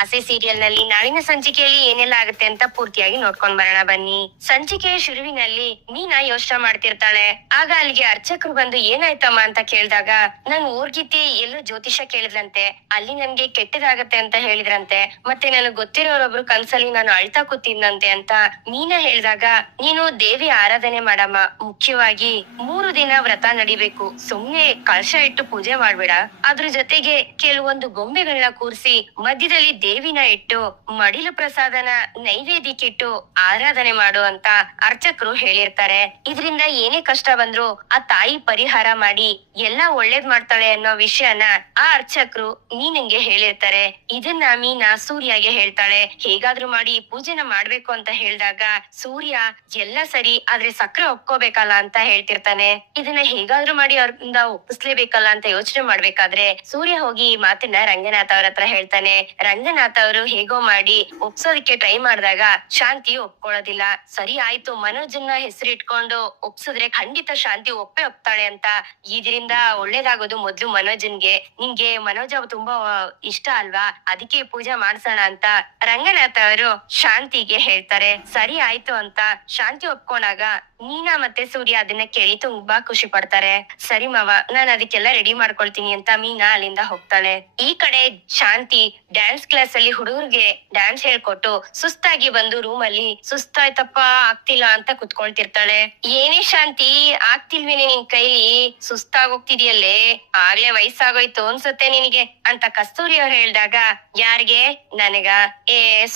ಆಸೆ ಸೀರಿಯಲ್ ನಲ್ಲಿ ನಾಳಿನ ಸಂಚಿಕೆಯಲ್ಲಿ ಏನೆಲ್ಲ ಆಗುತ್ತೆ ಅಂತ ಪೂರ್ತಿಯಾಗಿ ನೋಡ್ಕೊಂಡ್ ಬರೋಣ ಬನ್ನಿ. ಸಂಚಿಕೆಯ ಶುರುವಿನಲ್ಲಿ ಮೀನಾ ಯೋಚನೆ ಮಾಡ್ತಿರ್ತಾಳೆ. ಆಗ ಅಲ್ಲಿಗೆ ಅರ್ಚಕರು ಬಂದು ಏನಾಯ್ತಮ್ಮ ಅಂತ ಕೇಳಿದಾಗ, ನನ್ ಊರ್ಗಿತ್ತಿ ಎಲ್ಲೋ ಜ್ಯೋತಿಷ ಕೇಳಿದ್ರಂತೆ, ಅಲ್ಲಿ ನನ್ಗೆ ಕೆಟ್ಟದಾಗತ್ತೆ ಅಂತ ಹೇಳಿದ್ರಂತೆ, ಮತ್ತೆ ನನಗ್ ಗೊತ್ತಿರೋರೊಬ್ರು ಕನ್ಸಲ್ಲಿ ನಾನು ಅಳ್ತಾ ಕೂತಿದ್ನಂತೆ ಅಂತ ಮೀನಾ ಹೇಳಿದಾಗ, ನೀನು ದೇವಿ ಆರಾಧನೆ ಮಾಡಮ್ಮ, ಮುಖ್ಯವಾಗಿ 3 ದಿನ ವ್ರತ ನಡಿಬೇಕು, ಸುಮ್ನೆ ಕಳಶ ಇಟ್ಟು ಪೂಜೆ ಮಾಡ್ಬೇಡ, ಅದ್ರ ಜೊತೆಗೆ ಕೆಲವೊಂದು ಗೊಂಬೆಗಳನ್ನ ಕೂರಿಸಿ ಮಧ್ಯದಲ್ಲಿ ದೇವಿನ ಇಟ್ಟು ಮಡಿಲು ಪ್ರಸಾದನ ನೈವೇದ್ಯಕ್ಕಿಟ್ಟು ಆರಾಧನೆ ಮಾಡು ಅಂತ ಅರ್ಚಕರು ಹೇಳಿರ್ತಾರೆ. ಇದರಿಂದ ಏನೇ ಕಷ್ಟ ಬಂದ್ರು ಆ ತಾಯಿ ಪರಿಹಾರ ಮಾಡಿ ಎಲ್ಲಾ ಒಳ್ಳೇದ್ ಮಾಡ್ತಾಳೆ ಅನ್ನೋ ವಿಷಯನ ಆ ಅರ್ಚಕರು ಮೀನಂಗೆ ಹೇಳಿರ್ತಾರೆ. ಇದನ್ನ ಮೀನಾ ಸೂರ್ಯಗೆ ಹೇಳ್ತಾಳೆ. ಹೇಗಾದ್ರೂ ಮಾಡಿ ಪೂಜೆನ ಮಾಡ್ಬೇಕು ಅಂತ ಹೇಳಿದಾಗ ಸೂರ್ಯ ಎಲ್ಲ ಸರಿ, ಆದ್ರೆ ಸಕ್ರೆ ಒಪ್ಕೋಬೇಕಲ್ಲ ಅಂತ ಹೇಳ್ತಿರ್ತಾನೆ. ಇದನ್ನ ಹೇಗಾದ್ರೂ ಮಾಡಿ ಅವ್ರಿಂದ ಒಪ್ಪಿಸ್ಲೇಬೇಕಲ್ಲ ಅಂತ ಯೋಚನೆ ಮಾಡ್ಬೇಕಾದ್ರೆ ಸೂರ್ಯ ಹೋಗಿ ಈ ಮಾತನ್ನ ರಂಗನಾಥ್ ಅವ್ರ ಹತ್ರ ಹೇಳ್ತಾನೆ. ರಂಗನಾಥ್ ಅವರು ಹೇಗೋ ಮಾಡಿ ಒಪ್ಸೋದಕ್ಕೆ ಟ್ರೈ ಮಾಡಿದಾಗ ಶಾಂತಿ ಒಪ್ಕೊಳ್ಳೋದಿಲ್ಲ. ಸರಿ ಆಯ್ತು, ಮನೋಜನ್ನ ಹೆಸರಿಟ್ಕೊಂಡು ಒಪ್ಸಿದ್ರೆ ಖಂಡಿತ ಶಾಂತಿ ಒಪ್ತಾಳೆ ಅಂತ, ಇದರಿಂದ ಒಳ್ಳೇದಾಗೋದು ಮೊದ್ಲು ಮನೋಜನ್ಗೆ, ನಿಂಗೆ ಮನೋಜ ತುಂಬಾ ಇಷ್ಟ ಅಲ್ವಾ, ಅದಕ್ಕೆ ಪೂಜೆ ಮಾಡ್ಸೋಣ ಅಂತ ರಂಗನಾಥ್ ಅವರು ಶಾಂತಿಗೆ ಹೇಳ್ತಾರೆ. ಸರಿ ಆಯ್ತು ಅಂತ ಶಾಂತಿ ಒಪ್ಕೊಂಡಾಗ ಮೀನಾ ಮತ್ತೆ ಸೂರ್ಯ ಅದನ್ನ ಕೇಳಿ ತುಂಬಾ ಖುಷಿ ಪಡ್ತಾರೆ. ಸರಿ ಮಾವ, ನಾನ್ ಅದಕ್ಕೆಲ್ಲ ರೆಡಿ ಮಾಡ್ಕೊಳ್ತೀನಿ ಅಂತ ಮೀನಾ ಅಲ್ಲಿಂದ ಹೋಗ್ತಾಳೆ. ಈ ಕಡೆ ಶಾಂತಿ ಡ್ಯಾನ್ಸ್ ಕ್ಲಾಸ್ ಅಲ್ಲಿ ಹುಡುಗರಿಗೆ ಡ್ಯಾನ್ಸ್ ಹೇಳ್ಕೊಟ್ಟು ಸುಸ್ತಾಗಿ ಬಂದು ರೂಮ್ ಅಲ್ಲಿ ಸುಸ್ತಾಯ್ತಪ್ಪ ಆಗ್ತಿಲ್ಲ ಅಂತ ಕುತ್ಕೊಳ್ತಿರ್ತಾಳೆ. ಏನೇ ಶಾಂತಿ, ಆಗ್ತಿಲ್ವೇನೆ ನಿನ್ ಕೈಲಿ, ಸುಸ್ತಾಗೋಗ್ತಿದ್ಯಲ್ಲೇ, ಆಗ್ಲೇ ವಯಸ್ಸಾಗೋಯ್ತು ಅನ್ಸುತ್ತೆ ನಿನಗೆ ಅಂತ ಕಸ್ತೂರಿ ಅವ್ರು ಹೇಳ್ದಾಗ, ಯಾರಿಗೆ? ನನಗ?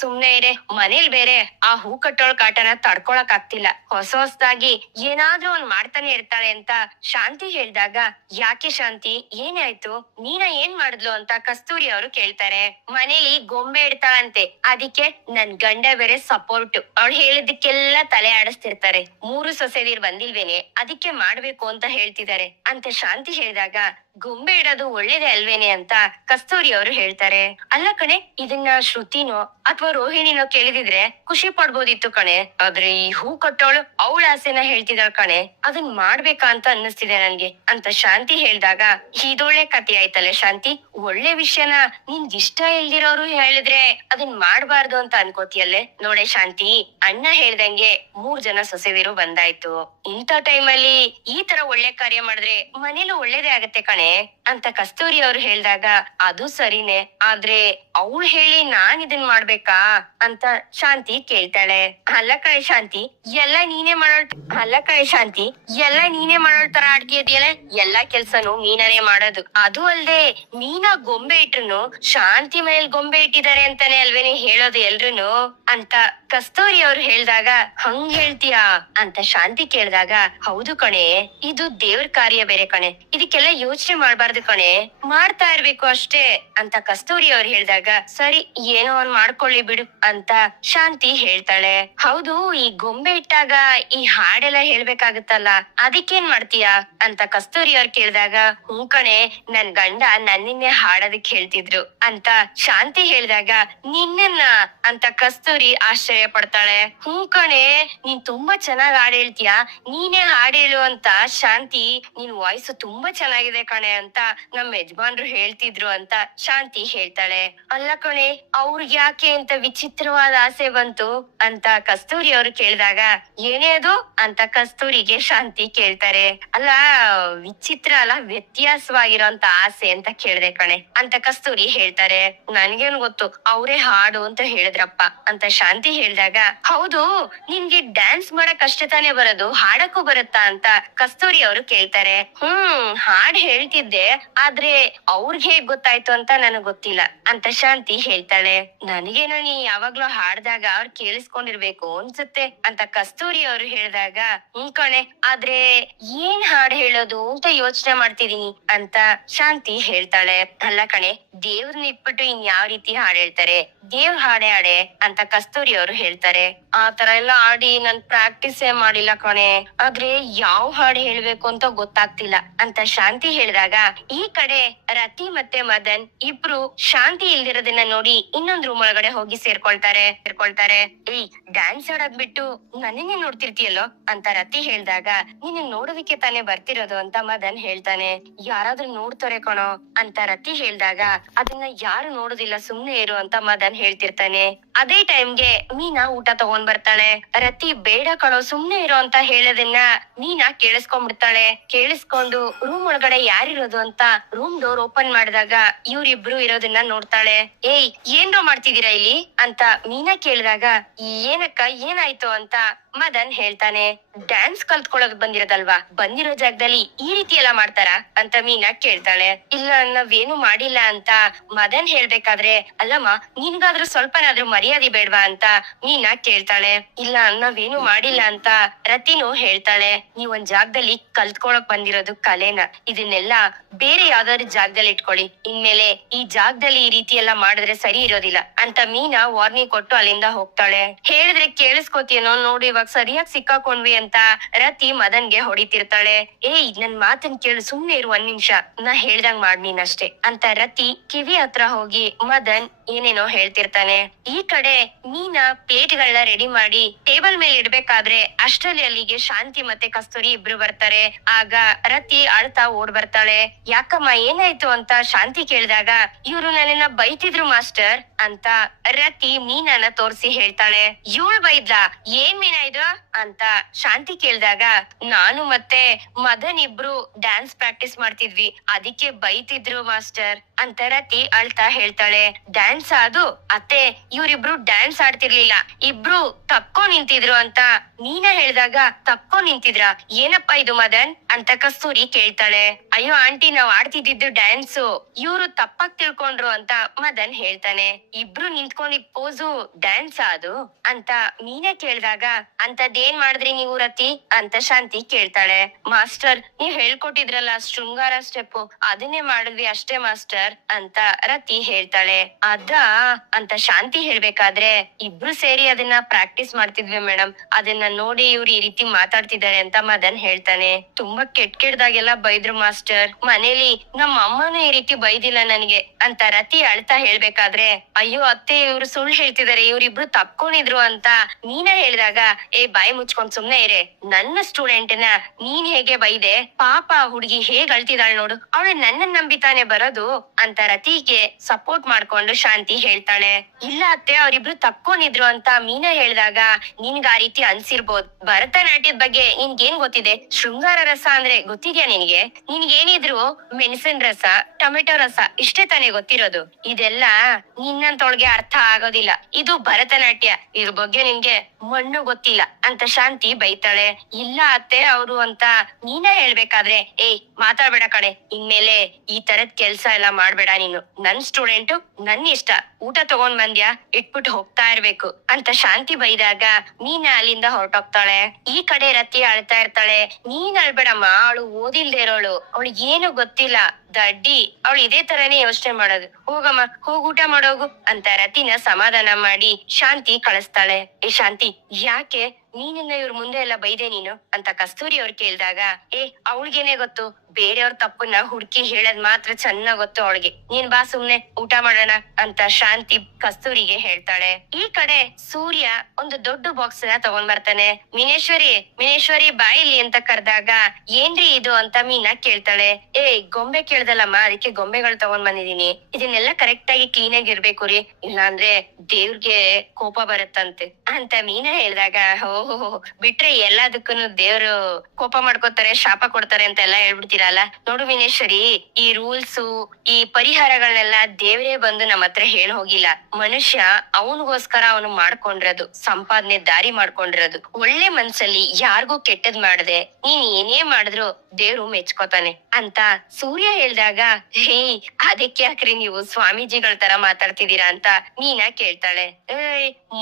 ಸುಮ್ನೆ ಇರೆ, ಮನೇಲಿ ಬೇರೆ ಆ ಹೂ ಕಟ್ಟೋಳ್ ಕಾಟನ ತಡ್ಕೊಳಕ್ ಆಗ್ತಿಲ್ಲ, ಹೊಸದಾಗಿ ಏನಾದ್ರೂ ಒಂದ್ ಮಾಡ್ತಾನೆ ಇರ್ತಾಳೆ ಅಂತ ಶಾಂತಿ ಹೇಳ್ದಾಗ, ಯಾಕೆ ಶಾಂತಿ ಏನಾಯ್ತು, ನೀನಾ ಏನ್ ಮಾಡಿದ್ಲು ಅಂತ ಕಸ್ತೂರಿ ಅವರು ಕೇಳ್ತಾರೆ. ಮನೇಲಿ ಗೊಂಬೆ ಇಡ್ತಾಳಂತೆ, ಅದಕ್ಕೆ ನನ್ ಗಂಡ ಬೇರೆ ಸಪೋರ್ಟ್, ಅವಳು ಹೇಳಿದಕ್ಕೆಲ್ಲ ತಲೆ ಆಡಿಸ್ತಿರ್ತಾರೆ, 3 ಸೊಸೆದೀರ್ ಬಂದಿಲ್ವೇನೆ, ಅದಕ್ಕೆ ಮಾಡ್ಬೇಕು ಅಂತ ಹೇಳ್ತಿದ್ದಾರೆ ಅಂತ ಶಾಂತಿ ಹೇಳಿದಾಗ, ಗೊಂಬೆ ಇಡೋದು ಒಳ್ಳೇದೇ ಅಲ್ವೇನೆ ಅಂತ ಕಸ್ತೂರಿ ಅವರು ಹೇಳ್ತಾರೆ. ಅಲ್ಲ ಕಣೆ, ಇದನ್ನ ಶ್ರುತಿನೋ ಅಥವಾ ರೋಹಿಣಿನೋ ಕೇಳಿದಿದ್ರೆ ಖುಷಿ ಪಡ್ಬೋದಿತ್ತು ಕಣೆ, ಆದ್ರೆ ಈ ಹೂ ಕಟ್ಟೋಳು ಅವಳ ಆಸೆನ ಹೇಳ್ತಿದ್ದಾಳ ಕಣೆ, ಅದನ್ ಮಾಡ್ಬೇಕಾ ಅಂತ ಅನ್ನಿಸ್ತಿದೆ ನನ್ಗೆ ಅಂತ ಶಾಂತಿ ಹೇಳ್ದಾಗ, ಇದೊಳ್ಳೆ ಕಥೆ ಆಯ್ತಲ್ಲ ಶಾಂತಿ, ಒಳ್ಳೆ ವಿಷಯನ ನಿನ್ಗೆ ಇಷ್ಟ ಇಲ್ದಿರೋರು ಹೇಳಿದ್ರೆ ಅದನ್ ಮಾಡ್ಬಾರ್ದು ಅಂತ ಅನ್ಕೋತಿಯಲ್ಲೇ. ನೋಡೆ ಶಾಂತಿ, ಅಣ್ಣ ಹೇಳ್ದಂಗೆ 3 ಜನ ಸೊಸೆದಿರು ಬಂದಾಯ್ತು, ಇಂಥ ಟೈಮಲ್ಲಿ ಈ ತರ ಒಳ್ಳೆ ಕಾರ್ಯ ಮಾಡಿದ್ರೆ ಮನೇಲೂ ಒಳ್ಳೇದೇ ಆಗತ್ತೆ ಕಣೆ ಅಂತ ಕಸ್ತೂರಿ ಅವ್ರು ಹೇಳ್ದಾಗ, ಅದು ಸರಿನೇ, ಆದ್ರೆ ಅವಳು ಹೇಳಿ ನಾನ್ ಇದನ್ ಮಾಡ್ಬೇಕಾ ಅಂತ ಶಾಂತಿ ಕೇಳ್ತಾಳೆ. ಅಲ್ಲ ಕಣೆ ಶಾಂತಿ, ಎಲ್ಲ ನೀನೇ ಮಾಡೋಳ್ ತರ ಆಡ್ತಿಯಲ್ಲ, ಎಲ್ಲಾ ಕೆಲ್ಸನು ಮೀನಾನೇ ಮಾಡೋದು, ಅದು ಅಲ್ದೆ ಮೀನಾ ಗೊಂಬೆ ಇಟ್ರುನು ಶಾಂತಿ ಮನೇಲಿ ಗೊಂಬೆ ಇಟ್ಟಿದ್ದಾರೆ ಅಂತಾನೆ ಅಲ್ವೇನೆ ಹೇಳೋದು ಎಲ್ರುನು ಅಂತ ಕಸ್ತೂರಿ ಅವ್ರು ಹೇಳ್ದಾಗ, ಹಂಗ್ ಹೇಳ್ತೀಯಾ ಅಂತ ಶಾಂತಿ ಕೇಳಿದಾಗ, ಹೌದು ಕಣೆ, ಇದು ದೇವ್ರ ಕಾರ್ಯ ಬೇರೆ ಕಣೆ, ಇದಕ್ಕೆಲ್ಲ ಯೋಚನೆ ಮಾಡ್ಬಾರ್ದು ಕಣೆ, ಮಾಡ್ತಾ ಇರ್ಬೇಕು ಅಷ್ಟೇ ಅಂತ ಕಸ್ತೂರಿ ಅವ್ರು ಹೇಳ್ದಾಗ, ಸರಿ ಏನೋ ಒಂದ್ ಮಾಡ್ಕೊಳ್ಳಿ ಬಿಡು ಅಂತ ಶಾಂತಿ ಹೇಳ್ತಾಳೆ. ಹೌದು, ಈ ಗೊಂಬೆ ಇಟ್ಟಾಗ ಈ ಹಾಡೆಲ್ಲ ಹೇಳ್ಬೇಕಾಗತ್ತಲ್ಲ, ಅದಕ್ಕೇನ್ ಮಾಡ್ತೀಯಾ ಅಂತ ಕಸ್ತೂರಿ ಅವ್ರು ಕೇಳಿದಾಗ, ಹ್ಞೂ ಕಣೆ, ನನ್ ಗಂಡ ನನ್ನಿನ್ನೆ ಹಾಡೋದಕ್ ಹೇಳ್ತಿದ್ರು ಅಂತ ಶಾಂತಿ ಹೇಳಿದಾಗ, ನಿನ್ನ ಅಂತ ಕಸ್ತೂರಿ ಆಶ್ಚರ್ಯ ಪಡ್ತಾಳೆ. ಹ್ಞೂ ಕಣೆ, ನೀನ್ ತುಂಬಾ ಚೆನ್ನಾಗ್ ಹಾಡ್ ಹೇಳ್ತೀಯಾ, ನೀನೇ ಹಾಡ್ ಹೇಳು ಅಂತ ಶಾಂತಿ, ನಿನ್ ವಾಯ್ಸ್ ತುಂಬಾ ಚೆನ್ನಾಗಿದೆ ಕಣೆ ಅಂತ ನಮ್ ಯಜಮಾನ್ರು ಹೇಳ್ತಿದ್ರು ಅಂತ ಶಾಂತಿ ಹೇಳ್ತಾಳೆ. ಅಲ್ಲ ಕಣೆ, ಅವ್ರಿಗೆ ಯಾಕೆ ಅಂತ ವಿಚಿತ್ರವಾದ ಆಸೆ ಬಂತು ಅಂತ ಕಸ್ತೂರಿ ಅವರು ಕೇಳಿದಾಗ, ಏನೇ ಅದು ಅಂತ ಕಸ್ತೂರಿಗೆ ಶಾಂತಿ ಕೇಳ್ತಾರೆ. ಅಲ್ಲ, ವಿಚಿತ್ರ ಅಲ್ಲ, ವ್ಯತ್ಯಾಸವಾಗಿರೋಂತ ಆಸೆ ಅಂತ ಕೇಳ್ದೆ ಕಣೆ ಅಂತ ಕಸ್ತೂರಿ ಹೇಳ್ತಾರೆ. ನನ್ಗೇನ್ ಗೊತ್ತು, ಅವ್ರೇ ಹಾಡು ಅಂತ ಹೇಳಿದ್ರಪ್ಪ ಅಂತ ಶಾಂತಿ ಹೇಳಿದಾಗ, ಹೌದು, ನಿನ್ಗೆ ಡ್ಯಾನ್ಸ್ ಮಾಡಕ್ ಅಷ್ಟೇ ತಾನೇ ಬರೋದು, ಹಾಡಕ್ಕೂ ಬರುತ್ತಾ ಅಂತ ಕಸ್ತೂರಿ ಅವರು ಕೇಳ್ತಾರೆ. ಹಾಡ್ ಹೇಳ್ತಿದ್ದೆ, ಆದ್ರೆ ಅವ್ರಿಗೆ ಹೇಗ್ ಗೊತ್ತಾಯ್ತು ಅಂತ ನನಗ್ ಗೊತ್ತಿಲ್ಲ ಅಂತ ಶಾಂತಿ ಹೇಳ್ತಾಳೆ. ನನಗೇನೋ ನೀ ಯಾವಾಗ್ಲೂ ಹಾಡ್ದಾಗ ಅವ್ರು ಕೇಳಿಸ್ಕೊಂಡಿರ್ಬೇಕು ಅನ್ಸುತ್ತೆ ಅಂತ ಕಸ್ತೂರಿ ಅವರು ಹೇಳಿದಾಗ, ಕಣೆ, ಆದ್ರೆ ಏನ್ ಹಾಡ್ ಹೇಳೋದು ಅಂತ ಯೋಚನೆ ಮಾಡ್ತಿದೀನಿ ಅಂತ ಶಾಂತಿ ಹೇಳ್ತಾಳೆ. ಅಲ್ಲ ಕಣೆ, ದೇವ್ರನ್ನ ಇಟ್ಬಿಟ್ಟು ಇನ್ ಯಾವ ರೀತಿ ಹಾಡ್ ಹೇಳ್ತಾರೆ, ದೇವ್ರ ಹಾಡೇ ಹಾಡೆ ಅಂತ ಕಸ್ತೂರಿ ಅವರು ಹೇಳ್ತಾರೆ. ಆ ತರ ಎಲ್ಲ ಆಡಿ ನನ್ ಪ್ರಾಕ್ಟೀಸೇ ಮಾಡಿಲ್ಲ ಕಣೆ, ಆದ್ರೆ ಯಾವ ಹಾಡ್ ಹೇಳ್ಬೇಕು ಅಂತ ಗೊತ್ತಾಗ್ತಿಲ್ಲ ಅಂತ ಶಾಂತಿ ಹೇಳಿದಾಗ, ಹೇಳ್ದಾಗ ಈ ಕಡೆ ರತಿ ಮತ್ತೆ ಮದನ್ ಇಬ್ರು ಶಾಂತಿ ಇಲ್ದಿರೋದನ್ನ ನೋಡಿ ಇನ್ನೊಂದ್ ರೂಮ್ ಒಳಗಡೆ ಹೋಗಿ ಸೇರ್ಕೊಳ್ತಾರೆ. ಏಯ್, ಡ್ಯಾನ್ಸ್ ಆಡೋದ್ ಬಿಟ್ಟು ನನ್ನೇ ನೋಡ್ತಿರ್ತೀಯಲ್ಲೋ ಅಂತ ರತಿ ಹೇಳ್ದಾಗ, ನೀನ್ ನೋಡೋದಕ್ಕೆ ತಾನೇ ಬರ್ತಿರೋದು ಅಂತ ಮದನ್ ಹೇಳ್ತಾನೆ. ಯಾರಾದ್ರೂ ನೋಡ್ತಾರೆ ಕಣೋ ಅಂತ ರತಿ ಹೇಳ್ದಾಗ, ಅದನ್ನ ಯಾರು ನೋಡುದಿಲ್ಲ, ಸುಮ್ನೆ ಇರು ಅಂತ ಮದನ್ ಹೇಳ್ತಿರ್ತಾನೆ. ಅದೇ ಟೈಮ್ಗೆ ಮೀನಾ ಊಟ ತಗೊಂಡ್ ಬರ್ತಾಳೆ. ರತಿ ಬೇಡ ಕಣೋ ಸುಮ್ನೆ ಇರೋ ಅಂತ ಹೇಳೋದನ್ನ ಮೀನಾ ಕೇಳಿಸ್ಕೊಂಡ್ಬಿಡ್ತಾಳೆ. ಕೇಳಿಸ್ಕೊಂಡು ರೂಮ್ ಒಳಗಡೆ ಯಾರಿರೋದು ಅಂತ ರೂಮ್ ಡೋರ್ ಓಪನ್ ಮಾಡಿದಾಗ ಇವ್ರಿಬ್ರು ಇರೋದನ್ನ ನೋಡ್ತಾಳೆ. ಏಯ್, ಏನ್ರೋ ಮಾಡ್ತಿದೀರಾ ಇಲ್ಲಿ ಅಂತ ಮೀನಾ ಕೇಳಿದಾಗ, ಏನಕ್ಕ ಏನಾಯ್ತು ಅಂತ ಮದನ್ ಹೇಳ್ತಾನೆ. ಡ್ಯಾನ್ಸ್ ಕಲ್ತ್ಕೊಳಕ್ ಬಂದಿರೋದಲ್ವಾ, ಬಂದಿರೋ ಜಾಗದಲ್ಲಿ ಈ ರೀತಿ ಎಲ್ಲ ಮಾಡ್ತಾರ ಅಂತ ಮೀನಾ ಕೇಳ್ತಾಳೆ. ಇಲ್ಲ, ನಾವೇನು ಮಾಡಿಲ್ಲ ಅಂತ ಮದನ್ ಹೇಳ್ಬೇಕಾದ್ರೆ, ಅಲ್ಲಮ್ಮ ನಿನ್ಗಾದ್ರೂ ಸ್ವಲ್ಪನಾದ್ರೂ ಮರ್ಯಾದೆ ಬೇಡ್ವಾ ಅಂತ ಮೀನಾ ಕೇಳ್ತಾಳೆ. ಇಲ್ಲ, ನಾವೇನು ಮಾಡಿಲ್ಲ ಅಂತ ರತಿನೂ ಹೇಳ್ತಾಳೆ. ನೀವ್ ಒಂದ್ ಜಾಗದಲ್ಲಿ ಕಲ್ತ್ಕೊಳಕ್ ಬಂದಿರೋದು ಕಲೆನ, ಇದನ್ನೆಲ್ಲ ಬೇರೆ ಯಾವ್ದಾದ್ರು ಜಾಗದಲ್ಲಿ ಇಟ್ಕೊಳ್ಳಿ, ಇನ್ಮೇಲೆ ಈ ಜಾಗದಲ್ಲಿ ಈ ರೀತಿ ಎಲ್ಲ ಮಾಡಿದ್ರೆ ಸರಿ ಇರೋದಿಲ್ಲ ಅಂತ ಮೀನಾ ವಾರ್ನಿಂಗ್ ಕೊಟ್ಟು ಅಲ್ಲಿಂದ ಹೋಗ್ತಾಳೆ. ಹೇಳಿದ್ರೆ ಕೇಳಿಸ್ಕೊತೀನೋ ನೋಡಿ, ಇವಾಗ ಸರಿಯಾಗಿ ಸಿಕ್ಕಾಕೊಂಡ್ವಿ ಅಂತ ರತಿ ಮದನ್ಗೆ ಹೊಡಿತಿರ್ತಾಳೆ. ಏಯ್, ನನ್ ಮಾತನ್ ಕೇಳು, ಸುಮ್ನೆ ಇರು, ಒಂದ್ ನಿಮಿಷ, ನಾ ಹೇಳ್ದಂಗ್ ಮಾಡ್ ನೀನಷ್ಟೇ ಅಂತ ರತಿ ಕಿವಿ ಹತ್ರ ಹೋಗಿ ಮದನ್ ಏನೇನೋ ಹೇಳ್ತಿರ್ತಾನೆ. ಈ ಕಡೆ ಮೀನಾ ಪ್ಲೇಟ್ಗಳನ್ನ ರೆಡಿ ಮಾಡಿ ಟೇಬಲ್ ಮೇಲೆ ಇಡ್ಬೇಕಾದ್ರೆ ಅಷ್ಟರಲ್ಲಿ ಅಲ್ಲಿಗೆ ಶಾಂತಿ ಮತ್ತೆ ಕಸ್ತೂರಿ ಇಬ್ರು ಬರ್ತಾರೆ. ಆಗ ರತಿ ಅಳ್ತಾ ಓಡ್ ಬರ್ತಾಳೆ. ಯಾಕಮ್ಮ ಏನಾಯ್ತು ಅಂತ ಶಾಂತಿ ಕೇಳಿದಾಗ, ಇವ್ರು ನನ್ನನ್ನ ಬೈತಿದ್ರು ಮಾಸ್ಟರ್ ಅಂತ ರತಿ ಮೀನಾನ ತೋರ್ಸಿ ಹೇಳ್ತಾಳೆ. ಇವಳು ಬೈದ್ಲಾ? ಏನ್ ಮೀನಾ ಇದು ಅಂತ ಶಾಂತಿ ಕೇಳಿದಾಗ, ನಾನು ಮತ್ತೆ ಮದನ್ ಇಬ್ರು ಡ್ಯಾನ್ಸ್ ಪ್ರಾಕ್ಟೀಸ್ ಮಾಡ್ತಿದ್ವಿ, ಅದಕ್ಕೆ ಬೈತಿದ್ರು ಮಾಸ್ಟರ್ ಅಂತ ರತಿ ಅಳ್ತಾ ಹೇಳ್ತಾಳೆ. ಡ್ಯಾನ್ಸ್ ಅದು ಅತ್ತೆ, ಇವ್ರಿಬ್ರು ಡ್ಯಾನ್ಸ್ ಆಡ್ತಿರ್ಲಿಲ್ಲ, ಇಬ್ರು ತಪ್ಕೊಂಡ್ ನಿಂತಿದ್ರು ಅಂತ ಮೀನಾ ಹೇಳ್ದಾಗ, ತಪ್ಕೊಂಡ್ ನಿಂತಿದ್ರ? ಏನಪ್ಪ ಇದು ಮದನ್ ಅಂತ ಕಸ್ತೂರಿ ಕೇಳ್ತಾಳೆ. ಅಯ್ಯೋ ಆಂಟಿ, ನಾವ್ ಆಡ್ತಿದ್ದು ಡ್ಯಾನ್ಸು, ಇವ್ರು ತಪ್ಪಾಗ್ ತಿಳ್ಕೊಂಡ್ರು ಅಂತ ಮದನ್ ಹೇಳ್ತಾನೆ. ಇಬ್ರು ನಿಂತ್ಕೊಂಡಿದ್ ಪೋಸು ಡ್ಯಾನ್ಸ್ ಅದು ಅಂತ ಮೀನಾ ಕೇಳ್ದಾಗ, ಅಂತದೇನ್ ಮಾಡಿದ್ರಿ ನೀವು ರತಿ ಅಂತ ಶಾಂತಿ ಕೇಳ್ತಾಳೆ. ಮಾಸ್ಟರ್, ನೀವ್ ಹೇಳ್ಕೊಟ್ಟಿದ್ರಲ್ಲ ಶೃಂಗಾರ ಸ್ಟೆಪ್, ಅದನ್ನೇ ಮಾಡಿದ್ವಿ ಅಷ್ಟೇ ಮಾಸ್ಟರ್ ಅಂತ ರತಿ ಹೇಳ್ತಾಳೆ. ಅಂತ ಶಾಂತಿ ಹೇಳ್ಬೇಕಾದ್ರೆ, ಇಬ್ರು ಸೇರಿ ಅದನ್ನ ಪ್ರಾಕ್ಟೀಸ್ ಮಾಡ್ತಿದ್ವಿ ಮೇಡಮ್, ಅದನ್ನ ನೋಡಿ ಇವ್ರು ಈ ರೀತಿ ಮಾತಾಡ್ತಿದ್ದಾರೆ ಅಂತ ಮದನ್ ಹೇಳ್ತಾನೆ. ತುಂಬಾ ಕೆಟ್ಟದಾಗೆಲ್ಲ ಬೈದ್ರು ಮಾಸ್ಟರ್, ಮನೇಲಿ ನಮ್ಮ ಅಮ್ಮನೂ ಈ ರೀತಿ ಬೈದಿಲ್ಲ ನನಗೆ ಅಂತ ರತಿ ಅಳ್ತಾ ಹೇಳ್ಬೇಕಾದ್ರೆ, ಅಯ್ಯೋ ಅತ್ತೆ, ಇವ್ರು ಸುಳ್ಳು ಹೇಳ್ತಿದ್ದಾರೆ, ಇವ್ರಿಬ್ರು ತಪ್ಕೊಂಡಿದ್ರು ಅಂತ ಮೀನಾ ಹೇಳಿದಾಗ, ಏ ಬಾಯಿ ಮುಚ್ಕೊಂಡ್ ಸುಮ್ನೆ ಇರೆ, ನನ್ನ ಸ್ಟೂಡೆಂಟ್ ನ ನೀನ್ ಹೇಗೆ ಬೈದೆ, ಪಾಪ ಹುಡುಗಿ ಹೇಗ್ ಅಳ್ತಿದಾಳ್ ನೋಡು, ಅವಳು ನನ್ನ ನಂಬಿತಾನೆ ಬರೋದು ಅಂತ ರತಿಗೆ ಸಪೋರ್ಟ್ ಮಾಡ್ಕೊಂಡು ಶಾಂತಿ ಹೇಳ್ತಾಳೆ. ಇಲ್ಲ ಅತ್ತೆ, ಅವ್ರಿಬ್ರು ತಪ್ಕೊಂಡಿದ್ರು ಅಂತ ಮೀನಾ ಹೇಳಿದಾಗ, ನಿನ್ಗ ಆ ರೀತಿ ಅನ್ಸಿರ್ಬೋದು, ಭರತನಾಟ್ಯದ ಬಗ್ಗೆ ನಿನ್ಗೇನ್ ಗೊತ್ತಿದೆ? ಶೃಂಗಾರ ರಸ ಅಂದ್ರೆ ಗೊತ್ತಿದ್ಯಾ ನಿನ್ಗೆ? ನಿನ್ಗೇನಿದ್ರು ಮೆಣಸಿನ ರಸ, ಟೊಮೆಟೊ ರಸ ಇಷ್ಟೇ ತಾನೇ ಗೊತ್ತಿರೋದು, ಇದೆಲ್ಲ ನಿನ್ನಂತೊಳಗೆ ಅರ್ಥ ಆಗೋದಿಲ್ಲ, ಇದು ಭರತನಾಟ್ಯ, ಇದ್ರ ಬಗ್ಗೆ ನಿನ್ಗೆ ಮಣ್ಣು ಗೊತ್ತಿಲ್ಲ ಅಂತ ಶಾಂತಿ ಬೈತಾಳೆ. ಇಲ್ಲ ಅತ್ತೆ ಅವರು ಅಂತ ಮೀನಾ ಹೇಳ್ಬೇಕಾದ್ರೆ, ಏಯ್ ಮಾತಾಡ್ಬೇಡ ಕಣೆ, ಇನ್ಮೇಲೆ ಈ ತರದ್ ಕೆಲ್ಸ ಎಲ್ಲ ಮಾಡ್ಬೇಡ ನೀನು, ನನ್ ಸ್ಟೂಡೆಂಟು, ನನ್ ಇಷ್ಟ, ಊಟ ತಗೊಂಡ್ ಬಂದ್ಯಾ, ಇಟ್ಬಿಟ್ಟು ಹೋಗ್ತಾ ಇರ್ಬೇಕು ಅಂತ ಶಾಂತಿ ಬೈದಾಗ ಮೀನಾ ಅಲ್ಲಿಂದ ಹೊರಟೋಗ್ತಾಳೆ. ಈ ಕಡೆ ರತಿ ಅಳ್ತಾ ಇರ್ತಾಳೆ. ನೀನ್ ಅಳ್ಬೇಡಮ್ಮ, ಅವಳು ಓದಿಲ್ದೇ ಇರೋಳು, ಅವಳಿಗೆ ಏನು ಗೊತ್ತಿಲ್ಲ, ದಡ್ಡಿ, ಅವಳು ಇದೇ ತರನೇ ಯೋಚನೆ ಮಾಡೋದು, ಹೋಗಮ್ಮ ಹೋಗ್ ಊಟ ಮಾಡೋಗು ಅಂತ ರತಿನ ಸಮಾಧಾನ ಮಾಡಿ ಶಾಂತಿ ಕಳಿಸ್ತಾಳೆ. ಏ ಶಾಂತಿ, ಯಾಕೆ ನೀನನ್ನ ಇವ್ರ ಮುಂದೆ ಎಲ್ಲ ಬೈದೆ ನೀನು ಅಂತ ಕಸ್ತೂರಿ ಅವ್ರು ಕೇಳಿದಾಗ, ಏ ಅವಳಿಗೇನೆ ಗೊತ್ತು, ಬೇರೆಯವ್ರ ತಪ್ಪನ್ನ ಹುಡ್ಕಿ ಹೇಳದ್ ಮಾತ್ರ ಚೆನ್ನಾಗ್ ಗೊತ್ತು ಅವಳಿಗೆ, ನೀನ್ ಬಾ ಸುಮ್ನೆ ಊಟ ಮಾಡೋಣ ಅಂತ ಶಾಂತಿ ಕಸ್ತೂರಿಗೆ ಹೇಳ್ತಾಳೆ. ಈ ಕಡೆ ಸೂರ್ಯ ಒಂದು ದೊಡ್ಡ ಬಾಕ್ಸ್ ನ ತಗೊಂಡ್ ಬರ್ತಾನೆ. ಮೀನೇಶ್ವರಿ ಬಾಯಿಲಿ ಅಂತ ಕರೆದಾಗ, ಏನ್ರಿ ಇದು ಅಂತ ಮೀನಾ ಕೇಳ್ತಾಳೆ. ಏ ಗೊಂಬೆ ಕೇಳ್ದಲ್ಲಮ್ಮ, ಅದಕ್ಕೆ ಗೊಂಬೆಗಳು ತಗೊಂಡ್ ಬಂದಿದೀನಿ, ಇದನ್ನೆಲ್ಲ ಕರೆಕ್ಟ್ ಆಗಿ ಕ್ಲೀನ್ ಆಗಿ ಇರ್ಬೇಕು ರೀ, ಇಲ್ಲಾಂದ್ರೆ ದೇವ್ರಿಗೆ ಕೋಪ ಬರುತ್ತಂತೆ ಅಂತ ಮೀನಾ ಹೇಳ್ದಾಗ, ಓಹೋ ಬಿಟ್ರೆ ಎಲ್ಲದಕ್ಕೂ ದೇವ್ರು ಕೋಪ ಮಾಡ್ಕೋತಾರೆ, ಶಾಪ ಕೊಡ್ತಾರೆ ಅಂತ ಎಲ್ಲಾ ಹೇಳ್ಬಿಡ್ತೀರಲ್ಲ. ನೋಡು ಮೀನೇಶ್ವರಿ, ಈ ರೂಲ್ಸ್, ಈ ಪರಿಹಾರಗಳನ್ನೆಲ್ಲ ದೇವ್ರೇ ಬಂದು ನಮ್ಮ ಹತ್ರ ಹೇಳಿ ಹೋಗಿಲ್ಲ, ಮನುಷ್ಯ ಅವನಿಗೋಸ್ಕರ ಅವನು ಮಾಡ್ಕೊಂಡಿರೋದು, ಸಂಪಾದನೆ ದಾರಿ ಮಾಡ್ಕೊಂಡಿರೋದು. ಒಳ್ಳೆ ಮನ್ಸಲ್ಲಿ ಯಾರಿಗೂ ಕೆಟ್ಟದ್ ಮಾಡದೆ ನೀನ್ ಏನೇ ಮಾಡಿದ್ರು ದೇವ್ರು ಮೆಚ್ಕೋತಾನೆ ಅಂತ ಸೂರ್ಯ ಹೇಳ್ದಾಗ, ಹೇ ಅದಕ್ಕೆ ಯಾಕ್ರಿ ನೀವು ಸ್ವಾಮೀಜಿಗಳ ತರ ಮಾತಾಡ್ತಿದೀರಾ ಅಂತ ಮೀನಾ ಕೇಳ್ತಾಳೆ.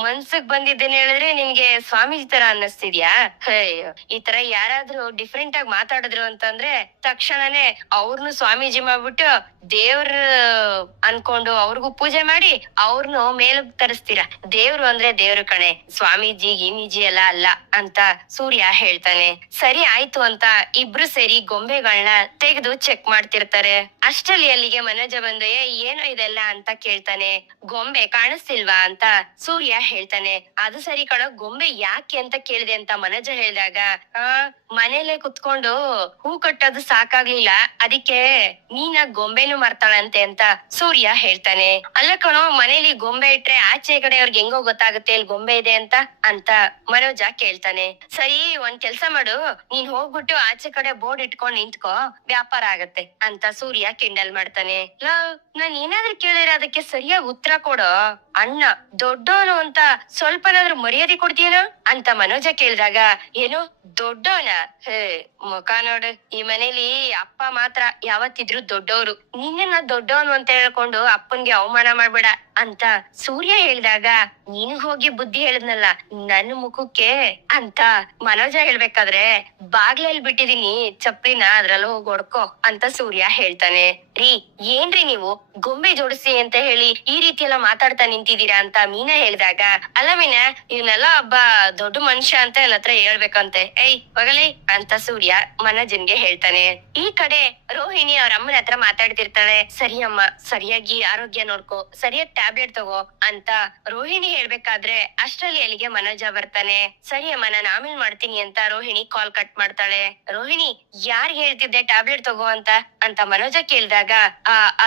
ಮನ್ಸಕ್ ಬಂದಿದ್ದೇನೆ ಹೇಳಿದ್ರೆ ನಿನ್ಗೆ ಸ್ವಾಮೀಜಿ ತರ ಅನ್ನಿಸ್ತಿದ್ಯಾ? ಈ ತರ ಯಾರಾದ್ರೂ ಡಿಫ್ರೆಂಟ್ ಆಗಿ ಮಾತಾಡಿದ್ರು ಅಂತಂದ್ರೆ ತಕ್ಷಣನೇ ಅವ್ರನ್ನು ಸ್ವಾಮೀಜಿ ಮಾಡ್ಬಿಟ್ಟು ದೇವ್ರ ಅನ್ಕೊಂಡು ಅವ್ರಿಗೂ ಪೂಜೆ ಮಾಡಿ ಅವ್ರನ್ನು ಮೇಲಕ್ ತರಿಸ್ತೀರಾ. ದೇವ್ರು ಅಂದ್ರೆ ದೇವ್ರು ಕಣೆ, ಸ್ವಾಮೀಜಿ ಗೀಮೀಜಿ ಎಲ್ಲ ಅಲ್ಲ ಅಂತ ಸೂರ್ಯ ಹೇಳ್ತಾನೆ. ಸರಿ ಆಯ್ತು ಅಂತ ಇಬ್ರು ಸೇರಿ ಗೊಂಬೆಗಳನ್ನ ತೆಗೆದು ಚೆಕ್ ಮಾಡ್ತಿರ್ತಾರೆ. ಅಷ್ಟರಲ್ಲಿ ಅಲ್ಲಿಗೆ ಮನೋಜ ಬಂದು ಏನೋ ಇದೆಲ್ಲ ಅಂತ ಕೇಳ್ತಾನೆ. ಗೊಂಬೆ ಕಾಣಿಸ್ತಿಲ್ವಾ ಅಂತ ಸೂರ್ಯ ಹೇಳ್ತಾನೆ. ಅದು ಸರಿ ಕಣೋ, ಗೊಂಬೆ ಯಾಕೆ ಅಂತ ಕೇಳಿದೆ ಅಂತ ಮನೋಜ ಹೇಳಿದಾಗ, ಆ ಮನೇಲೆ ಕುತ್ಕೊಂಡು ಹೂ ಕಟ್ಟೋದು ಸಾಕಾಗ್ಲಿಲ್ಲ, ಅದಕ್ಕೆ ನೀನ ಗೊಂಬೆನು ಮರ್ತಾಳಂತೆ ಅಂತ ಸೂರ್ಯ ಹೇಳ್ತಾನೆ. ಅಲ್ಲ ಕಣೋ, ಮನೇಲಿ ಗೊಂಬೆ ಇಟ್ರೆ ಆಚೆ ಕಡೆ ಅವ್ರಿಗೆ ಹೆಂಗೋ ಗೊತ್ತಾಗುತ್ತೆ ಇಲ್ಲಿ ಗೊಂಬೆ ಇದೆ ಅಂತ ಮನೋಜ ಕೇಳ್ತಾನೆ. ಸರಿ, ಒಂದ್ ಕೆಲ್ಸ ಮಾಡು, ನೀನ್ ಹೋಗ್ಬಿಟ್ಟು ಆಚೆ ಕಡೆ ಬೋರ್ಡ್ ಇಟ್ಕೊಂಡ್ ನಿಂತ್ಕೋ, ವ್ಯಾಪಾರ ಆಗತ್ತೆ ಅಂತ ಸೂರ್ಯ ಕಿಂಡಲ್ ಮಾಡ್ತಾನೆ. ನಾನ್ ಏನಾದ್ರೂ ಕೇಳಿದ್ರೆ ಅದಕ್ಕೆ ಸರಿಯಾಗಿ ಉತ್ತರ ಕೊಡೋ ಅಣ್ಣ, ದೊಡ್ಡವನು ಅಂತ ಸ್ವಲ್ಪನಾದ್ರೂ ಮರ್ಯಾದೆ ಕೊಡ್ತೀಯೇನೋ ಅಂತ ಮನೋಜ ಕೇಳಿದಾಗ, ಏನು ದೊಡ್ಡವನ? ಹೇ ಮುಖ ನೋಡು, ಈ ಮನೇಲಿ ಅಪ್ಪ ಮಾತ್ರ ಯಾವತ್ತಿದ್ರು ದೊಡ್ಡವರು, ನಿನ್ನ ದೊಡ್ಡವನು ಅಂತ ಹೇಳ್ಕೊಂಡು ಅಪ್ಪನ್ಗೆ ಅವಮಾನ ಮಾಡ್ಬೇಡ ಅಂತ ಸೂರ್ಯ ಹೇಳಿದಾಗ, ನೀನು ಹೋಗಿ ಬುದ್ಧಿ ಹೇಳಿದ್ನಲ್ಲ ನನ್ ಮುಖಕ್ಕೆ ಅಂತ ಮನೋಜ ಹೇಳ್ಬೇಕಾದ್ರೆ, ಬಾಗ್ಲಲ್ಲಿ ಬಿಟ್ಟಿದೀನಿ ಚಪ್ಲಿನ, ಅದ್ರಲ್ಲೂ ಹೋಗಿ ಹೊಡ್ಕೋ ಅಂತ ಸೂರ್ಯ ಹೇಳ್ತಾನೆ. ರೀ, ಏನ್ರಿ ನೀವು ಗೊಂಬೆ ಜೋಡಿಸಿ ಅಂತ ಹೇಳಿ ಈ ರೀತಿ ಎಲ್ಲ ಮಾತಾಡ್ತಾ ನಿಂತಿದೀರಾ ಅಂತ ಮೀನಾ ಹೇಳಿದಾಗ, ಅಲ್ಲ ಮೀನಾ, ಇವನೆಲ್ಲ ಒಬ್ಬ ದೊಡ್ಡ ಮನುಷ್ಯ ಅಂತ ಎಲ್ಲ ಹತ್ರ ಹೇಳ್ಬೇಕಂತೆ, ಹೋಗಲೇ ಅಂತ ಸೂರ್ಯ ಮನೋಜನ್ಗೆ ಹೇಳ್ತಾನೆ. ಈ ಕಡೆ ರೋಹಿಣಿ ಅವ್ರ ಅಮ್ಮನ ಹತ್ರ ಮಾತಾಡ್ತಿರ್ತಾಳೆ. ಸರಿ ಅಮ್ಮ, ಸರಿಯಾಗಿ ಆರೋಗ್ಯ ನೋಡ್ಕೋ, ಸರಿಯಾಗಿ ಟ್ಯಾಬ್ಲೆಟ್ ತಗೋ ಅಂತ ರೋಹಿಣಿ ಹೇಳ್ಬೇಕಾದ್ರೆ ಅಷ್ಟ್ರಲ್ಲಿ ಅಲ್ಲಿಗೆ ಮನೋಜ ಬರ್ತಾನೆ. ಸರಿ ಅಮ್ಮ, ನಾನು ಆಮೇಲೆ ಮಾಡ್ತೀನಿ ಅಂತ ರೋಹಿಣಿ ಕಾಲ್ ಕಟ್ ಮಾಡ್ತಾಳೆ. ರೋಹಿಣಿ, ಯಾರ್ ಹೇಳ್ತಿದ್ದೆ ಟ್ಯಾಬ್ಲೆಟ್ ತಗೋ ಅಂತ ಮನೋಜ ಕೇಳ್ದಾಗ,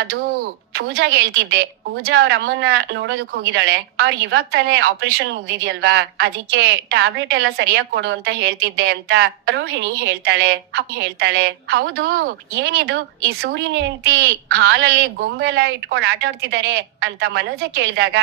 ಅದು ಪೂಜಾಗ್ ಹೇಳ್ತಿದ್ದೆ. ಪೂಜಾ ಅವ್ರ ಅಮ್ಮನ್ನ ನೋಡೋದಕ್ ಹೋಗಿದ್ದಾಳೆ, ಅವ್ರಿಗೆ ಇವಾಗ ತಾನೇ ಆಪರೇಷನ್ ಮುಗ್ದಿದ್ಯಲ್ವಾ, ಅದಕ್ಕೆ ಟ್ಯಾಬ್ಲೆಟ್ ಎಲ್ಲ ಸರಿಯಾಗಿ ಕೊಡು ಅಂತ ಹೇಳ್ತಿದ್ದೆ ಅಂತ ರೋಹಿಣಿ ಹೇಳ್ತಾಳೆ. ಹೌದು, ಏನಿದು ಈ ಸೂರ್ಯನ ಹೆಂಡತಿ ಹಾಲಲ್ಲಿ ಗೊಂಬೆ ಎಲ್ಲ ಇಟ್ಕೊಂಡು ಆಟ ಆಡ್ತಿದ್ದಾರೆ ಅಂತ ಮನೋಜ ಕೇಳಿದಾಗ,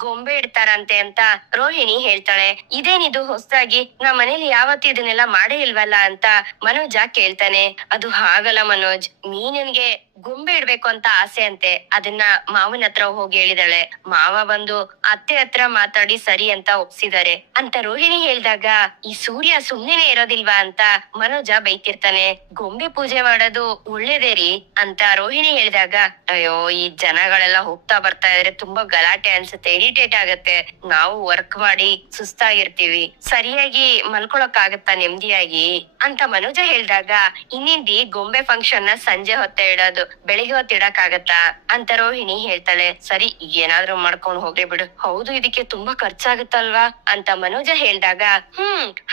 ಗೊಂಬೆ ಇಡ್ತಾರಂತೆ ಅಂತ ರೋಹಿಣಿ ಹೇಳ್ತಾಳೆ. ಇದೇನಿದು ಹೊಸದಾಗಿ, ನಮ್ ಮನೇಲಿ ಯಾವತ್ತೂ ಇದನ್ನೆಲ್ಲ ಮಾಡೇ ಇಲ್ವಲ್ಲ ಅಂತ ಮನೋಜ ಕೇಳ್ತಾನೆ. ಅದು ಹಾಗಲ್ಲ ಮನೋಜ್, ಮೀನನ್ಗೆ ಗೊಂಬೆ ಇಡ್ಬೇಕು ಅಂತ ಆಸೆ ಅಂತೆ, ಅದನ್ನ ಮಾವನ ಹತ್ರ ಹೋಗಿ ಹೇಳಿದಾಳೆ. ಮಾವ ಬಂದು ಅತ್ತೆ ಹತ್ರ ಮಾತಾಡಿ ಸರಿ ಅಂತ ಒಪ್ಸಿದಾರೆ ಅಂತ ರೋಹಿಣಿ ಹೇಳ್ದಾಗ, ಈ ಸೂರ್ಯ ಸುಮ್ನೆನೆ ಇರೋದಿಲ್ವಾ ಅಂತ ಮನೋಜ ಬೈತಿರ್ತಾನೆ. ಗೊಂಬೆ ಪೂಜೆ ಮಾಡೋದು ಒಳ್ಳೇದೇ ರೀ ಅಂತ ರೋಹಿಣಿ ಹೇಳಿದಾಗ, ಅಯ್ಯೋ ಈ ಜನಗಳೆಲ್ಲ ಹೋಗ್ತಾ ಬರ್ತಾ ಇದ್ರೆ ತುಂಬಾ ಗಲಾಟೆ ಅನ್ಸುತ್ತೆ, ಇರಿಟೇಟ್ ಆಗತ್ತೆ, ನಾವು ವರ್ಕ್ ಮಾಡಿ ಸುಸ್ತಾಗಿರ್ತೀವಿ, ಸರಿಯಾಗಿ ಮಲ್ಕೊಳಕ್ ಆಗತ್ತಾ ನೆಮ್ಮದಿಯಾಗಿ ಅಂತ ಮನೋಜ ಹೇಳ್ದಾಗ, ಇನ್ನಿಂದಿ ಗೊಂಬೆ ಫಂಕ್ಷನ್ ನ ಸಂಜೆ ಹೊತ್ತೆ ಇಡೋದು, ಬೆಳಿಗ್ಗೆ ಹೊತ್ತು ಇಡಕ್ ಆಗತ್ತಾ ಅಂತ ರೋಹಿಣಿ ಹೇಳ್ತಾಳೆ. ಸರಿ, ಏನಾದ್ರೂ ಮಾಡ್ಕೊಂಡ್ ಹೋಗ್ಲಿ ಬಿಡು. ಹೌದು, ಇದಕ್ಕೆ ತುಂಬಾ ಖರ್ಚಾಗತ್ತಲ್ವಾ ಅಂತ ಮನೋಜ ಹೇಳ್ದಾಗ,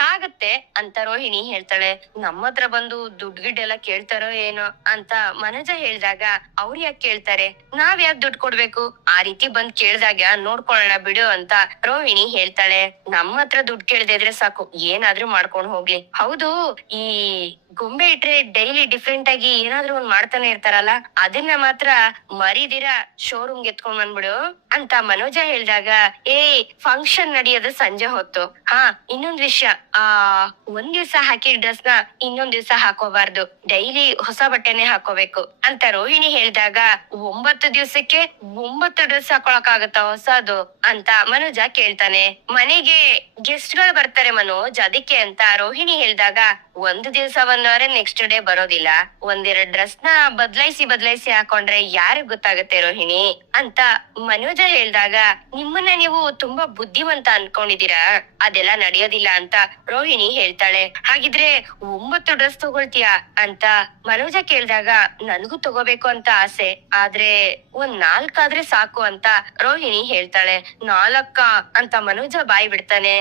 ಆಗತ್ತೆ ಅಂತ ರೋಹಿಣಿ ಹೇಳ್ತಾಳೆ. ನಮ್ಮ ಹತ್ರ ಬಂದು ದುಡ್ಡು ಗಿಡ್ಡೆಲ್ಲ ಕೇಳ್ತಾರೋ ಏನೋ ಅಂತ ಮನೋಜ ಹೇಳ್ದಾಗ, ಅವ್ರು ಯಾಕೆ ಕೇಳ್ತಾರೆ, ನಾವ್ ಯಾಕೆ ದುಡ್ಡು ಕೊಡ್ಬೇಕು, ಆ ರೀತಿ ಬಂದ್ ಕೇಳ್ದಾಗ ನೋಡ್ಕೊಳ್ಳೋಣ ಬಿಡು ಅಂತ ರೋಹಿಣಿ ಹೇಳ್ತಾಳೆ. ನಮ್ಮ ಹತ್ರ ದುಡ್ಡು ಕೇಳ್ದಿದ್ರೆ ಸಾಕು, ಏನಾದ್ರೂ ಮಾಡ್ಕೊಂಡ್ ಹೋಗ್ಲಿ. ಹೌದು, ಈ ಗೊಂಬೆ ಇಟ್ರೆ ಡೈಲಿ ಡಿಫ್ರೆಂಟ್ ಆಗಿ ಏನಾದ್ರೂ ಒಂದ್ ಮಾಡ್ತಾನೆ ಇರ್ತಾರಲ್ಲ, ಅದನ್ನ ಮಾತ್ರ ಮರಿದಿರ ಶೋರೂಮ್ಗೆ ಎತ್ಕೊಂಡ್ ಬಂದ್ಬಿಡು ಅಂತ ಮನೋಜ ಹೇಳ್ದಾಗ, ಫಂಕ್ಷನ್ ನಡೆಯೋದು ಸಂಜೆ ಹೊತ್ತು. ಇನ್ನೊಂದ್ ವಿಷಯ, ಒಂದ್ ದಿವ್ಸ ಹಾಕಿದ ಡ್ರೆಸ್ ನ ಇನ್ನೊಂದ್ ದಿವ್ಸ ಹಾಕೋಬಾರ್ದು, ಡೈಲಿ ಹೊಸ ಬಟ್ಟೆನೆ ಹಾಕೋಬೇಕು ಅಂತ ರೋಹಿಣಿ ಹೇಳ್ದಾಗ, 9 ದಿವ್ಸಕ್ಕೆ 9 ಡ್ರೆಸ್ ಹಾಕೊಳಕ್ ಆಗತ್ತ ಹೊಸದು ಅಂತ ಮನೋಜ ಕೇಳ್ತಾನೆ. ಮನೆಗೆ ಗೆಸ್ಟ್ ಗಳು ಬರ್ತಾರೆ ಮನೋಜ್, ಅದಕ್ಕೆ ಅಂತ ರೋಹಿಣಿ ಹೇಳ್ದಾಗ, ಒಂದು ದಿವ್ಸ ಬಂದವ್ರೆ ನೆಕ್ಸ್ಟ್ ಡೇ ಬರೋದಿಲ್ಲ, ಒಂದೆರಡ್ ಡ್ರೆಸ್ ನ ಬದಲಾಯಿಸಿ ಹಾಕೊಂಡ್ರೆ ಯಾರಿಗ್ ಗೊತ್ತಾಗತ್ತೆ ರೋಹಿಣಿ ಅಂತ ಮನೋಜ ಹೇಳ್ದಾಗ, ನಿಮ್ಮನ್ನ ನೀವು ತುಂಬಾ ಬುದ್ಧಿವಂತ ಅನ್ಕೊಂಡಿದೀರಾ, ಅದೆಲ್ಲ ನಡೆಯೋದಿಲ್ಲ ಅಂತ ರೋಹಿಣಿ ಹೇಳ್ತಾಳೆ. ಹಾಗಿದ್ರೆ 9 ಡ್ರೆಸ್ ತಗೊಳ್ತೀಯಾ ಅಂತ ಮನೋಜ ಕೇಳ್ದಾಗ, ನನ್ಗೂ ತಗೋಬೇಕು ಅಂತ ಆಸೆ, ಆದ್ರೆ ಒಂದ್ 4 ಆದ್ರೆ ಸಾಕು ಅಂತ ರೋಹಿಣಿ ಹೇಳ್ತಾಳೆ. 4 ಅಂತ ಮನೋಜ ಬಾಯಿ ಬಿಡ್ತಾನೆ.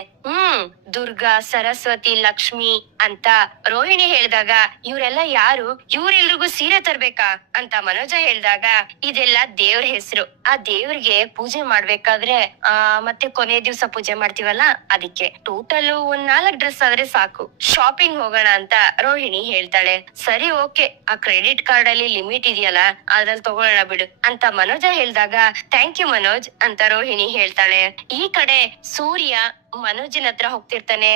ದುರ್ಗಾ, ಸರಸ್ವತಿ, ಲಕ್ಷ್ಮಿ ಅಂತ ರೋಹಿಣಿ ಹೇಳ್ದಾಗ, ಇವ್ರೆಲ್ಲ ಯಾರು, ಇವ್ರೆಲ್ರಿಗೂ ಸೀರೆ ತರ್ಬೇಕಾ ಅಂತ ಮನೋಜ ಹೇಳ್ದಾಗ, ಇದೆಲ್ಲ ದೇವ್ರ ಹೆಸರು, ಆ ದೇವ್ರಿಗೆ ಪೂಜೆ ಮಾಡ್ಬೇಕಾದ್ರೆ ಮತ್ತೆ ಕೊನೆ ದಿವ್ಸ ಪೂಜೆ ಮಾಡ್ತೀವಲ್ಲ, ಅದಕ್ಕೆ ಟೋಟಲ್ ಒಂದ್ 4 ಡ್ರೆಸ್ ಆದ್ರೆ ಸಾಕು, ಶಾಪಿಂಗ್ ಹೋಗೋಣ ಅಂತ ರೋಹಿಣಿ ಹೇಳ್ತಾಳೆ. ಸರಿ, ಓಕೆ, ಆ ಕ್ರೆಡಿಟ್ ಕಾರ್ಡ್ ಅಲ್ಲಿ ಲಿಮಿಟ್ ಇದೆಯಲ್ಲ, ಅದ್ರಲ್ಲಿ ತಗೊಳ್ಳೋಣ ಬಿಡು ಅಂತ ಮನೋಜ ಹೇಳ್ದಾಗ, ಥ್ಯಾಂಕ್ ಯು ಮನೋಜ್ ಅಂತ ರೋಹಿಣಿ ಹೇಳ್ತಾಳೆ. ಈ ಕಡೆ ಸೂರ್ಯ ಮನೋಜನ್ ಹತ್ರ ಹೋಗ್ತಿರ್ತಾನೆ.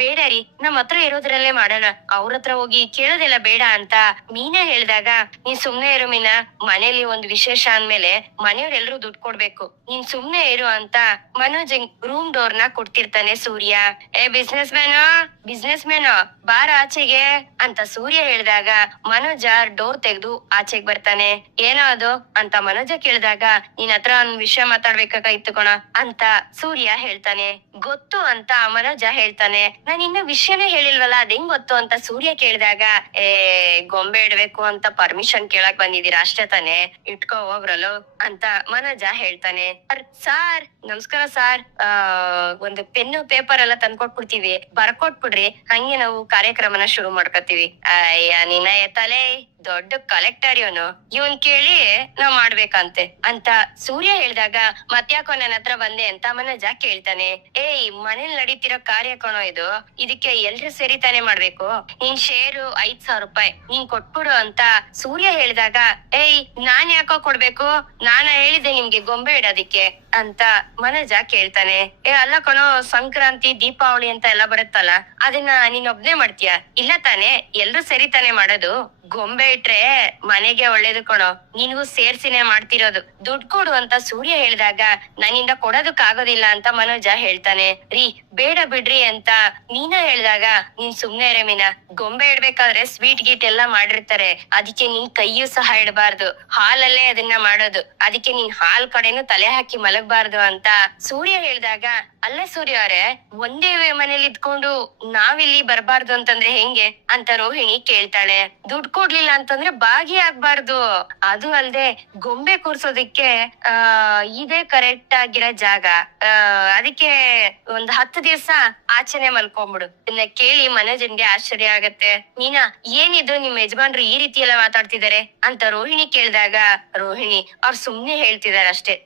ಬೇಡ ರೀ, ನಮ್ ಹತ್ರ ಇರೋದ್ರಲ್ಲೇ ಮಾಡೋಣ, ಅವ್ರ ಹತ್ರ ಹೋಗಿ ಕೇಳೋದೆಲ್ಲ ಬೇಡ ಅಂತ ಮೀನಾ ಹೇಳ್ದಾಗ, ನೀನ್ ಸುಮ್ನೆ ಇರು ಮೀನಾ, ಮನೇಲಿ ಒಂದ್ ವಿಶೇಷ ಅಂದ್ಮೇಲೆ ಮನೆಯವ್ರೆಲ್ರೂ ದುಡ್ಡು ಕೊಡ್ಬೇಕು, ನೀನ್ ಸುಮ್ನೆ ಇರು ಅಂತ ಮನೋಜ್ ರೂಮ್ ಡೋರ್ ನ ಕೊಡ್ತಿರ್ತಾನೆ ಸೂರ್ಯ. ಬಿಸ್ನೆಸ್ ಮ್ಯಾನ್ ಬಾರ ಆಚೆಗೆ ಅಂತ ಸೂರ್ಯ ಹೇಳ್ದಾಗ, ಮನೋಜ ಡೋರ್ ತೆಗ್ದು ಆಚೆಗ್ ಬರ್ತಾನೆ. ಏನೋ ಅದು ಅಂತ ಮನೋಜ ಕೇಳಿದಾಗ, ನಿನ್ ಹತ್ರ ಒಂದ್ ವಿಷಯ ಮಾತಾಡ್ಬೇಕಾಗಿತ್ತು ಕಣ ಅಂತ ಸೂರ್ಯ ಹೇಳ್ತಾನೆ. ಗೊತ್ತು ಅಂತ ಮನೋಜ ಹೇಳ್ತಾನೆ. ನಾನ್ ಇನ್ನು ವಿಷಯನೇ ಹೇಳಿಲ್ವಲ್ಲ ಅದ್ ಹೆಂಗ್ ಗೊತ್ತು ಅಂತ ಸೂರ್ಯ ಕೇಳಿದಾಗ, ಗೊಂಬೆ ಇಡ್ಬೇಕು ಅಂತ ಪರ್ಮಿಷನ್ ಕೇಳಕ್ ಬಂದಿದೀರಾ ಅಷ್ಟೇ ತಾನೆ, ಇಟ್ಕೋ ಹೋಗ್ರಲ್ಲೋ ಅಂತ ಮನೋಜ ಹೇಳ್ತಾನೆ. ಸಾರ್ ನಮಸ್ಕಾರ ಸಾರ್, ಒಂದು ಪೆನ್ನು ಪೇಪರ್ ಎಲ್ಲ ತಂದ್ಕೊಟ್ಬಿಡ್ತೀವಿ, ಬರ್ಕೊಟ್ಬಿಡ್ರಿ, ಹಂಗೆ ನಾವು ಕಾರ್ಯಕ್ರಮನ ಶುರು ಮಾಡ್ಕೊತೀವಿ. ಅಯ್ಯ ನಿನ್ನ ತಲೆ, ದೊಡ್ಡ ಕಲೆಕ್ಟರ್ ಇವನ್ ಕೇಳಿ ನಾವ್ ಮಾಡ್ಬೇಕಂತೆ ಅಂತ ಸೂರ್ಯ ಹೇಳ್ದಾಗ, ಮತ್ಯಾಕೋ ನನ್ನ ಹತ್ರ ಬಂದೆ ಅಂತ ಮನೋಜ ಕೇಳ್ತಾನೆ. ಮನೇಲಿ ನಡೀತಿರೋ ಕಾರ್ಯ ಕಣೋ ಇದು, ಇದಕ್ಕೆ ಎಲ್ರು ಸೇರಿ ತಾನೇ ಮಾಡ್ಬೇಕು, ನಿನ್ ಶೇರು 5,000 ರೂಪಾಯಿ ನೀನ್ ಕೊಟ್ಬಿಡು ಅಂತ ಸೂರ್ಯ ಹೇಳ್ದಾಗ, ನಾನ್ ಯಾಕೋ ಕೊಡ್ಬೇಕು, ನಾನ ಹೇಳಿದೆ ನಿಮ್ಗೆ ಗೊಂಬೆ ಇಡೋದಿಕ್ಕೆ ಅಂತ ಮನೋಜ ಕೇಳ್ತಾನೆ. ಅಲ್ಲ ಕಣೋ, ಸಂಕ್ರಾಂತಿ ದೀಪಾವಳಿ ಅಂತ ಎಲ್ಲ ಬರುತ್ತಲ್ಲ, ಅದನ್ನ ನೀನ್ ಒಬ್ನೇ ಮಾಡ್ತೀಯ, ಇಲ್ಲ ತಾನೆ, ಎಲ್ರು ಸೇರಿ ತಾನೇ ಮಾಡೋದು, ಗೊಂಬೆ ಇಟ್ರೆ ಮನೆಗೆ ಒಳ್ಳೇದು ಕಣೋ, ನಿನ್ಗೂ ಸೇರ್ಸಿನೇ ಮಾಡ್ತಿರೋದು, ದುಡ್ಡು ಕೊಡು ಅಂತ ಸೂರ್ಯ ಹೇಳ್ದಾಗ, ನನ್ನಿಂದ ಕೊಡೋದಕ್ ಆಗೋದಿಲ್ಲ ಅಂತ ಮನೋಜ ಹೇಳ್ತಾನೆ. ಬೇಡ ಬಿಡ್ರಿ ಅಂತ ಮೀನಾ ಹೇಳ್ದಾಗ, ನೀನ್ ಸುಮ್ನೆ ಇರೆ ಮೀನಾ, ಗೊಂಬೆ ಇಡ್ಬೇಕಾದ್ರೆ ಸ್ವೀಟ್ ಗೀಟ್ ಎಲ್ಲಾ ಮಾಡಿರ್ತಾರೆ, ಅದಕ್ಕೆ ನೀನ್ ಕೈಯೂ ಸಹ ಇಡಬಾರ್ದು, ಹಾಲಲ್ಲೇ ಅದನ್ನ ಮಾಡೋದು, ಅದಕ್ಕೆ ನೀನ್ ಹಾಲ್ ಕಡೆನು ತಲೆ ಹಾಕಿ ಮಲಗಬಾರ್ದು ಅಂತ ಸೂರ್ಯ ಹೇಳ್ದಾಗ, ಅಲ್ಲ ಸೂರ್ಯ ಅವರೇ, ಒಂದೇ ಮನೇಲಿ ಇದ್ಕೊಂಡು ನಾವಿಲ್ಲಿ ಬರ್ಬಾರ್ದು ಅಂತಂದ್ರೆ ಹೆಂಗೆ ಅಂತ ರೋಹಿಣಿ ಕೇಳ್ತಾಳೆ. ದುಡ್ಡು ಕೊಡ್ಲಿಲ್ಲ ಅಂತಂದ್ರೆ ಭಾಗಿ ಆಗ್ಬಾರ್ದು, ಅದು ಅಲ್ದೆ ಗೊಂಬೆ ಕೂರ್ಸೋದಿಕ್ಕೆ ಇದೇ ಕರೆಕ್ಟ್ ಆಗಿರೋ ಜಾಗ, ಅದಕ್ಕೆ ಒಂದ್ 10 ದಿವ್ಸ ಆಚೆನೆ ಮಲ್ಕೊಂಡ್ಬಿಡು. ಇದನ್ನ ಕೇಳಿ ಮನೋಜನ್ಗೆ ಆಶ್ಚರ್ಯ ಆಗತ್ತೆ. ನೀನಾ, ಏನಿದು ನಿಮ್ ಯಜಮಾನ್ರು ಈ ರೀತಿ ಎಲ್ಲ ಮಾತಾಡ್ತಿದಾರೆ ಅಂತ ರೋಹಿಣಿ ಕೇಳ್ದಾಗ, ರೋಹಿಣಿ ಅವ್ರು ಸುಮ್ನೆ ಹೇಳ್ತಿದಾರೆ ಅಷ್ಟೇ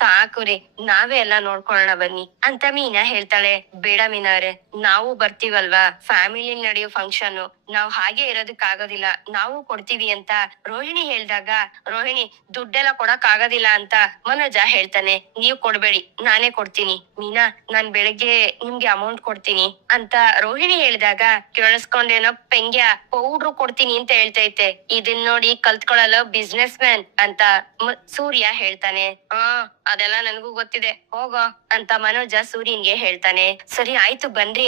ಸಾಕು ರೀ, ನಾವೇ ಎಲ್ಲ ನೋಡ್ಕೊಳ್ಳೋಣ ಬನ್ನಿ ಅಂತ ಮೀನಾ ಹೇಳ್ತಾಳೆ. ಬೇಡ ಮೀನಾ ಅವ್ರೆ, ನಾವು ಬರ್ತೀವಲ್ವಾ, ಫ್ಯಾಮಿಲಿ ನಡೆಯೋ ಫಂಕ್ಷನ್, ನಾವ್ ಹಾಗೆ ಇರೋದಕ್ ಆಗೋದಿಲ್ಲ, ನಾವು ಕೊಡ್ತೀವಿ ಅಂತ ರೋಹಿಣಿ ಹೇಳ್ದಾಗ, ರೋಹಿಣಿ ದುಡ್ಡೆಲ್ಲ ಕೊಡಕ್ ಆಗೋದಿಲ್ಲ ಅಂತ ಮನೋಜ ಹೇಳ್ತಾನೆ. ನೀವ್ ಕೊಡ್ಬೇಡಿ, ನಾನೇ ಕೊಡ್ತೀನಿ ಮೀನಾ, ನಾನ್ ಬೆಳಗ್ಗೆ ನಿಮ್ಗೆ ಅಮೌಂಟ್ ಕೊಡ್ತೀನಿ ಅಂತ ರೋಹಿಣಿ ಹೇಳಿದಾಗ, ಕೇಳಿಸ್ಕೊಂಡೇನೋ ಪೆಂಗ್ಯ, ಪೌಡ್ರು ಕೊಡ್ತೀನಿ ಅಂತ ಹೇಳ್ತೈತೆ, ಇದನ್ ನೋಡಿ ಕಲ್ತ್ಕೊಳ್ಳಲು ಬಿಸ್ನೆಸ್ ಮ್ಯಾನ್ ಅಂತ ಸೂರ್ಯ ಹೇಳ್ತಾನೆ. ಅದೆಲ್ಲ ನನ್ಗೂ ಗೊತ್ತಿದೆ, ಹೋಗೋ ಅಂತ ಮನೋಜ ಸೂರ್ಯನ್ಗೆ ಹೇಳ್ತಾನೆ. ಸರಿ ಆಯ್ತು ಬನ್ರಿ